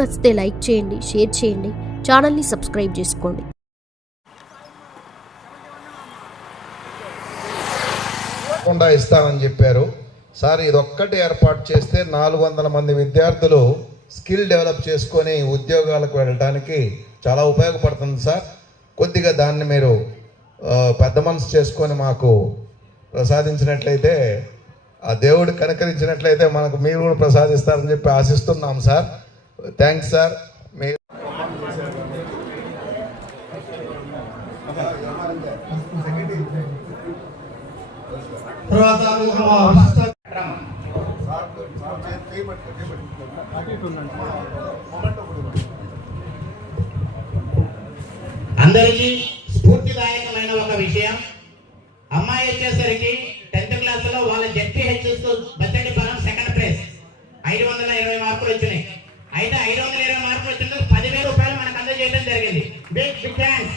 నచ్చితే లైక్ చేయండి షేర్ చేయండి ఛానల్ని సబ్స్క్రైబ్ చేసుకోండి. తప్పకుండా ఇస్తామని చెప్పారు. సార్ ఇదొక్కటి ఏర్పాటు చేస్తే నాలుగు వందల మంది విద్యార్థులు స్కిల్ డెవలప్ చేసుకొని ఉద్యోగాలకు వెళ్ళడానికి చాలా ఉపయోగపడుతుంది సార్. కొద్దిగా దాన్ని మీరు పెద్ద మనసు చేసుకొని మాకు ప్రసాదించినట్లయితే ఆ దేవుడు కనకరించినట్లయితే మనకు మీరు కూడా ప్రసాదిస్తారని చెప్పి ఆశిస్తున్నాం సార్. Thanks sir. మీ తర్వాత అందరికీ స్ఫూర్తిదాయకమైన ఒక విషయం. అమ్మాయి వచ్చేసరికి టెన్త్ క్లాస్లో వాళ్ళ జెడ్పీహెచ్ఎస్ బడ్జెట్ ఫలం సెకండ్ ప్లేస్. ఐదు వందల ఇరవై మార్కులు వచ్చినాయి. అయితే ఐదు వందల ఇరవై మార్కులు వచ్చినందుకు పదివేల రూపాయలు మనకు అందజేయడం జరిగింది. బిగ్ బిగ్ థ్యాంక్స్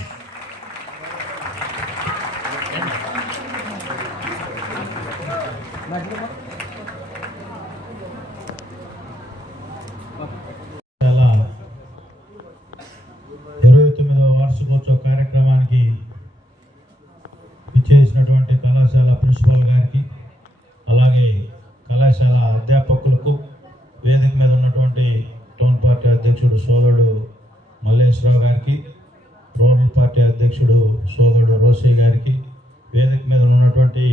ఇరవై తొమ్మిదవ వార్షికోత్సవ కార్యక్రమానికి ఇచ్చేసినటువంటి కళాశాల ప్రిన్సిపాల్ గారికి మల్లేశ్వరరావు గారికి రూరల్ పార్టీ అధ్యక్షుడు సోదరుడు రోసయ్య గారికి వేదిక మీద ఉన్నటువంటి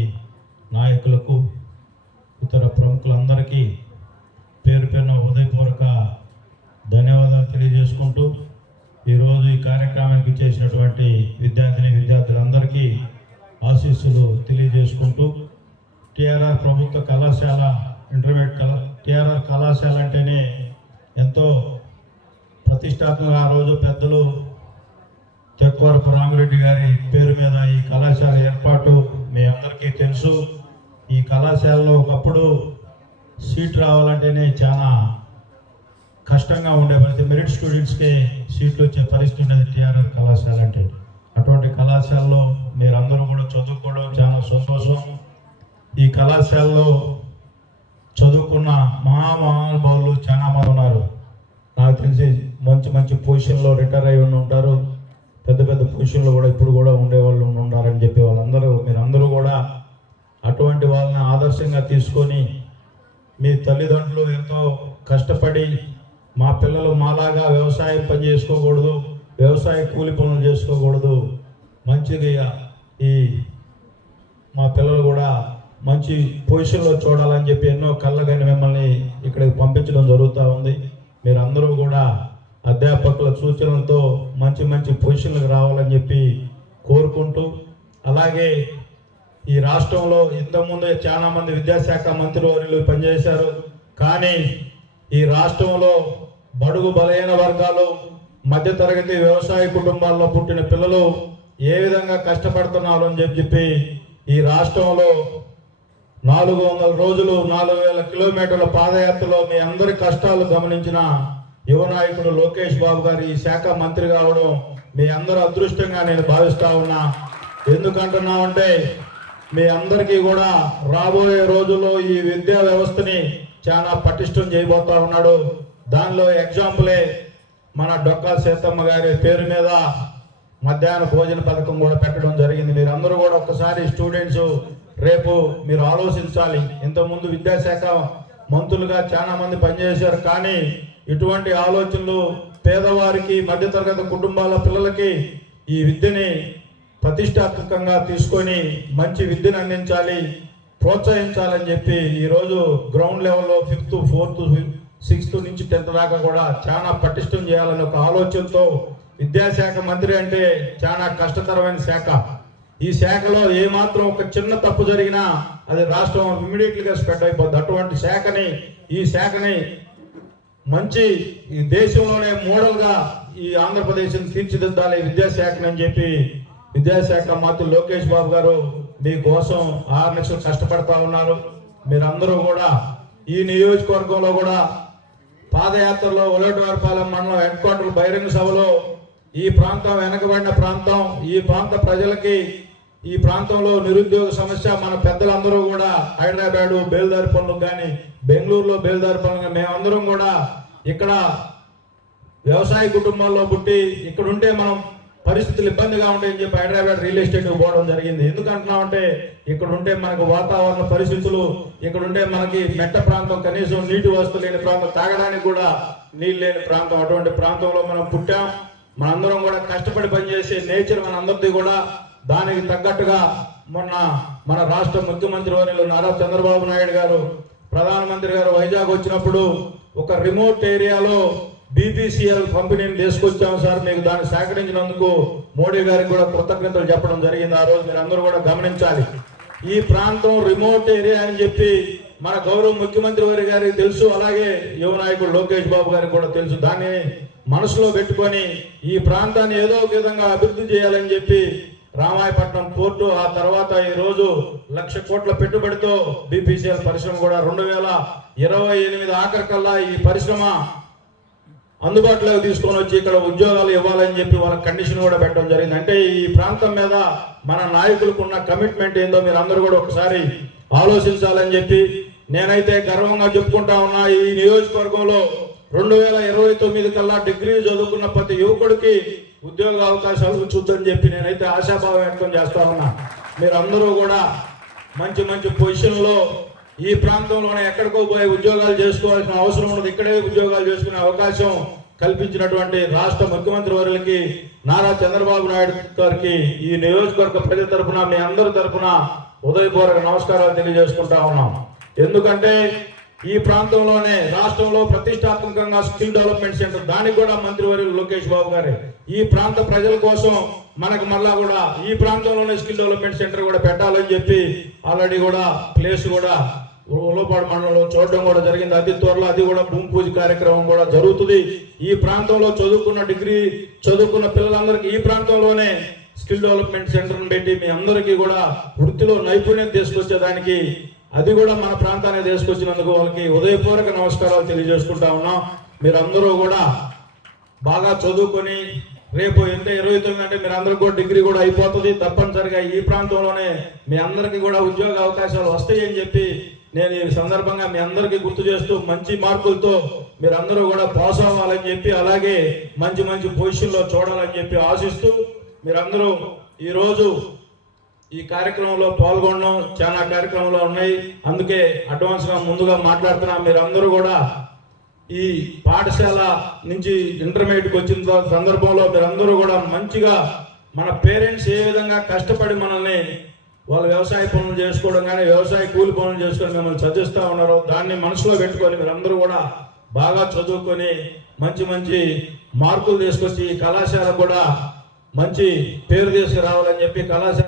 నాయకులకు ఇతర ప్రముఖులందరికీ పేరు పేరున హృదయపూర్వక ధన్యవాదాలు తెలియజేసుకుంటూ ఈరోజు ఈ కార్యక్రమానికి చేసినటువంటి విద్యార్థిని విద్యార్థులందరికీ ఆశీస్సులు తెలియజేసుకుంటూ టిఆర్ఆర్ ప్రభుత్వ కళాశాల ఇంటర్మీడియట్ కళా టిఆర్ఆర్ కళాశాల అంటేనే ఎంతో ప్రతిష్టాత్మక ఆ రోజు పెద్దలు తెక్కువారు పురామిరెడ్డి గారి పేరు మీద ఈ కళాశాల ఏర్పాటు మీ అందరికీ తెలుసు. ఈ కళాశాలలో ఒకప్పుడు సీట్ రావాలంటేనే చాలా కష్టంగా ఉండే ప్రతి మెరిట్ స్టూడెంట్స్కి సీట్లు వచ్చే పరిస్థితి ఉండేది టీఆర్ఆర్ కళాశాల అంటే. అటువంటి కళాశాలలో మీరందరూ కూడా చదువుకోవడం చాలా సంతోషం. ఈ కళాశాలలో చదువుకున్న మహామహానుభావులు చాలా మంది ఉన్నారు. నాకు తెలిసి మంచి మంచి పొజిషన్లో రిటైర్ అయి ఉండి ఉంటారు. పెద్ద పెద్ద పొజిషన్లో కూడా ఇప్పుడు కూడా ఉండేవాళ్ళు ఉన్నారని చెప్పి వాళ్ళందరూ మీరందరూ కూడా అటువంటి వాళ్ళని ఆదర్శంగా తీసుకొని మీ తల్లిదండ్రులు ఎంతో కష్టపడి మా పిల్లలు మాలాగా వ్యవసాయం పని చేసుకోకూడదు వ్యవసాయ కూలి పనులు చేసుకోకూడదు మంచిగా ఈ మా పిల్లలు కూడా మంచి పొజిషన్లో చూడాలని చెప్పి ఎన్నో కళ్ళగని మిమ్మల్ని ఇక్కడికి పంపించడం జరుగుతూ ఉంది. మీరందరూ కూడా అధ్యాపకుల సూచనలతో మంచి మంచి పొజిషన్లకు రావాలని చెప్పి కోరుకుంటూ అలాగే ఈ రాష్ట్రంలో ఇంతకుముందే చాలా మంది విద్యాశాఖ మంత్రివర్యులు పనిచేశారు. కానీ ఈ రాష్ట్రంలో బడుగు బలహీన వర్గాలు మధ్యతరగతి వ్యవసాయ కుటుంబాల్లో పుట్టిన పిల్లలు ఏ విధంగా కష్టపడుతున్నారు అని చెప్పి చెప్పి ఈ రాష్ట్రంలో నాలుగు వందల రోజులు నాలుగు వేల కిలోమీటర్ల పాదయాత్రలో మీ అందరి కష్టాలు గమనించిన యువ నాయకుడు లోకేష్ బాబు గారు ఈ శాఖ మంత్రి కావడం మీ అందరూ అదృష్టంగా నేను భావిస్తా ఉన్నా. ఎందుకంటున్నామంటే మీ అందరికీ కూడా రాబోయే రోజుల్లో ఈ విద్యా వ్యవస్థని చాలా పటిష్టం చేయబోతా ఉన్నాడు. దానిలో ఎగ్జాంపులే మన డొక్కా సీతమ్మ గారి పేరు మీద మధ్యాహ్న భోజన పథకం కూడా పెట్టడం జరిగింది. మీరు అందరూ కూడా ఒక్కసారి స్టూడెంట్స్ రేపు మీరు ఆలోచించాలి. ఇంతకుముందు విద్యాశాఖ మంత్రులుగా చాలా మంది పనిచేశారు. కానీ ఇటువంటి ఆలోచనలు పేదవారికి మధ్యతరగతి కుటుంబాల పిల్లలకి ఈ విద్యని ప్రతిష్టాత్మకంగా తీసుకొని మంచి విద్యను అందించాలి ప్రోత్సహించాలని చెప్పి ఈరోజు గ్రౌండ్ లెవెల్లో ఫిఫ్త్ ఫోర్త్ సిక్స్త్ నుంచి టెన్త్ దాకా కూడా చాలా పటిష్టం చేయాలని ఒక ఆలోచనతో విద్యాశాఖ మంత్రి అంటే చాలా కష్టతరమైన శాఖ. ఈ శాఖలో ఏమాత్రం ఒక చిన్న తప్పు జరిగినా అది రాష్ట్రం ఇమ్మీడియట్గా స్ప్రెడ్ అయిపోద్ది. అటువంటి శాఖని ఈ శాఖని మంచి ఈ దేశంలోనే మోడల్గా ఈ ఆంధ్రప్రదేశ్ తీర్చిదిద్దాలి విద్యాశాఖని అని చెప్పి విద్యాశాఖ మాతృ లోకేష్ బాబు గారు మీకోసం ఆరు లక్షలు కష్టపడతా ఉన్నారు. మీరందరూ కూడా ఈ నియోజకవర్గంలో కూడా పాదయాత్రలో ఉలటవారిపాలెం మండలం హెడ్ క్వార్టర్ బహిరంగ సభలో ఈ ప్రాంతం వెనకబడిన ప్రాంతం ఈ ప్రాంత ప్రజలకి ఈ ప్రాంతంలో నిరుద్యోగ సమస్య మన పెద్దలందరూ కూడా హైదరాబాద్ బేల్దారి పనులకు కానీ బెంగళూరులో బేల్దారి పనులు మేమందరం కూడా ఇక్కడ వ్యవసాయ కుటుంబాల్లో పుట్టి ఇక్కడ ఉంటే మనం పరిస్థితులు ఇబ్బందిగా ఉంటాయని చెప్పి హైదరాబాద్ రియల్ ఎస్టేట్ పోవడం జరిగింది. ఎందుకంటున్నామంటే ఇక్కడ ఉంటే మనకు వాతావరణ పరిస్థితులు ఇక్కడ ఉంటే మనకి మెట్ట ప్రాంతం కనీసం నీటి వస్తువు లేని ప్రాంతం తాగడానికి కూడా నీళ్ళు లేని ప్రాంతం. అటువంటి ప్రాంతంలో మనం పుట్టాం. మనందరం కూడా కష్టపడి పనిచేసే నేచర్ మనందరిది కూడా దానికి తగ్గట్టుగా మొన్న మన రాష్ట్ర ముఖ్యమంత్రి వర్యులు నారా చంద్రబాబు నాయుడు గారు ప్రధానమంత్రి గారు వైజాగ్ వచ్చినప్పుడు ఒక రిమోట్ ఏరియాలో బీపీసీఎల్ పంపిణీని తీసుకొచ్చాం సార్. మీకు దాన్ని సేకరించినందుకు మోడీ గారికి కూడా కృతజ్ఞతలు చెప్పడం జరిగింది. ఆ రోజు మీరు అందరూ కూడా గమనించాలి. ఈ ప్రాంతం రిమోట్ ఏరియా అని చెప్పి మన గౌరవ ముఖ్యమంత్రి వారి గారికి తెలుసు. అలాగే యువ నాయకుడు లోకేష్ బాబు గారికి కూడా తెలుసు. దాన్ని మనసులో పెట్టుకొని ఈ ప్రాంతాన్ని ఏదో ఒక విధంగా అభివృద్ధి చేయాలని చెప్పి రామాయపట్నం పోర్టు ఆ తర్వాత ఈ రోజు లక్ష కోట్ల పెట్టుబడితో బీపీసీఎల్ పరిశ్రమ కూడా రెండు వేల ఇరవై ఎనిమిది ఆఖరికల్లా ఈ పరిశ్రమ అందుబాటులోకి తీసుకొని వచ్చి ఇక్కడ ఉద్యోగాలు ఇవ్వాలని చెప్పి వాళ్ళ కండిషన్ కూడా పెట్టడం జరిగింది. అంటే ఈ ప్రాంతం మీద మన నాయకులకు ఉన్న కమిట్మెంట్ ఏందో మీరు అందరూ కూడా ఒకసారి ఆలోచించాలని చెప్పి నేనైతే గర్వంగా చెప్పుకుంటా ఉన్నా ఈ నియోజకవర్గంలో రెండు వేల ఇరవై తొమ్మిది కల్లా డిగ్రీ చదువుకున్న ప్రతి యువకుడికి ఉద్యోగ అవకాశాలు చూద్దని చెప్పి నేనైతే ఆశాభావం వ్యక్తం చేస్తా ఉన్నా. మీరందరూ కూడా మంచి మంచి పొజిషన్లో ఈ ప్రాంతంలోనే ఎక్కడికో పోయి ఉద్యోగాలు చేసుకోవాల్సిన అవసరం ఉన్నది ఇక్కడే ఉద్యోగాలు చేసుకునే అవకాశం కల్పించినటువంటి రాష్ట్ర ముఖ్యమంత్రి వారికి నారా చంద్రబాబు నాయుడు గారికి ఈ నియోజకవర్గ ప్రజల తరపున మీ అందరి తరఫున ఉదయపూర్వక నమస్కారాలు తెలియజేసుకుంటా ఉన్నాం. ఎందుకంటే ఈ ప్రాంతంలోనే రాష్ట్రంలో ప్రతిష్టాత్మకంగా స్కిల్ డెవలప్మెంట్ సెంటర్ దానికి కూడా మంత్రివర్యులు లోకేష్ బాబు గారే. ఈ ప్రాంత ప్రజల కోసం మనకు మళ్ళా కూడా ఈ ప్రాంతంలోనే స్కిల్ డెవలప్మెంట్ సెంటర్ కూడా పెట్టాలని చెప్పి ఆల్రెడీ కూడా ప్లేస్ కూడా ఉలపాడు మండలంలో చూడడం కూడా జరిగింది. అతి త్వరలో అది కూడా భూమి పూజ కార్యక్రమం కూడా జరుగుతుంది. ఈ ప్రాంతంలో చదువుకున్న డిగ్రీ చదువుకున్న పిల్లలందరికీ ఈ ప్రాంతంలోనే స్కిల్ డెవలప్మెంట్ సెంటర్ను పెట్టి మీ అందరికీ కూడా వృత్తిలో నైపుణ్యం తీసుకొచ్చేదానికి అది కూడా మన ప్రాంతాన్ని తీసుకొచ్చినందుకు వాళ్ళకి ఉదయపూర్వక నమస్కారాలు తెలియజేసుకుంటా ఉన్నాం. మీరందరూ కూడా బాగా చదువుకొని రేపు ఎంత ఇరవై తొమ్మిది అంటే మీరు అందరికి కూడా డిగ్రీ కూడా అయిపోతుంది. తప్పనిసరిగా ఈ ప్రాంతంలోనే మీ అందరికీ కూడా ఉద్యోగ అవకాశాలు వస్తాయి అని చెప్పి నేను ఈ సందర్భంగా మీ అందరికీ గుర్తు చేస్తూ మంచి మార్కులతో మీరందరూ కూడా పాస్ అవ్వాలని చెప్పి అలాగే మంచి మంచి పొజిషన్లో చూడాలని చెప్పి ఆశిస్తూ మీరందరూ ఈరోజు ఈ కార్యక్రమంలో పాల్గొనడం చాలా కార్యక్రమాలు ఉన్నాయి. అందుకే అడ్వాన్స్గా ముందుగా మాట్లాడుతున్నా. మీరందరూ కూడా ఈ పాఠశాల నుంచి ఇంటర్మీడియట్కి వచ్చిన సందర్భంలో మీరందరూ కూడా మంచిగా మన పేరెంట్స్ ఏ విధంగా కష్టపడి మనల్ని వాళ్ళు వ్యవసాయ పనులు చేసుకోవడం కానీ వ్యవసాయ కూలి పనులు చేసుకొని మిమ్మల్ని చదివిస్తూ ఉన్నారు దాన్ని మనసులో పెట్టుకొని మీరందరూ కూడా బాగా చదువుకొని మంచి మంచి మార్కులు తీసుకొచ్చి ఈ కళాశాల కూడా మంచి పేరు తీసుకురావాలని చెప్పి కళాశాల